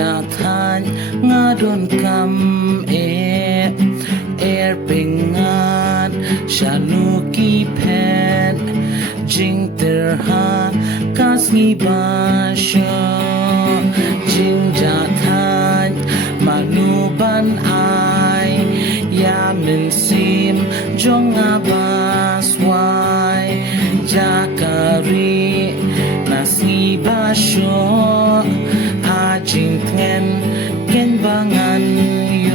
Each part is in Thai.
จากทานงาดนคำเป็นงานชาลูกีแพนจิงเตอร์ฮากาสงีบาชจิงจากทานมานูบันไอยามินซิมจงอาบาสวายจากการีนาสีบาชอาจิงเงินเก็นบางอันโย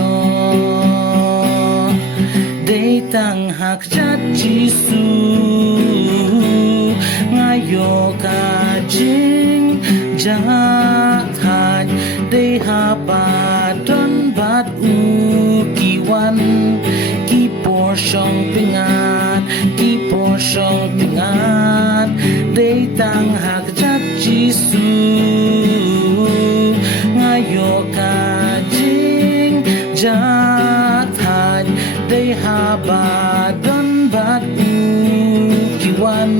ได้ตั้งหักจัดจิสูงายโยกาจิงจากทานได้หาบาดอนบาดอูกี่วันกี่ปอชองเป็นงานกี่ปอชองเป็นงานได้ตั้งหักจัดจิสูงายโยกาจิงจากทานได้หาบาดอนบาดอูกี่วัน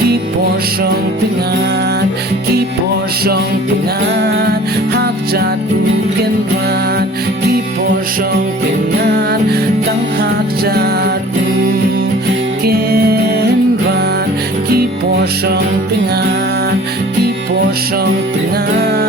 กี่ปอชองเป็นงานกี่ปอชองเป็นงานหักจัดอูเกันวานกี่ปอชองเป็นงานตั้งหักจัดอูเกันวานกี่ปอชองเป็นงานกี่ปอชองเป็นงาน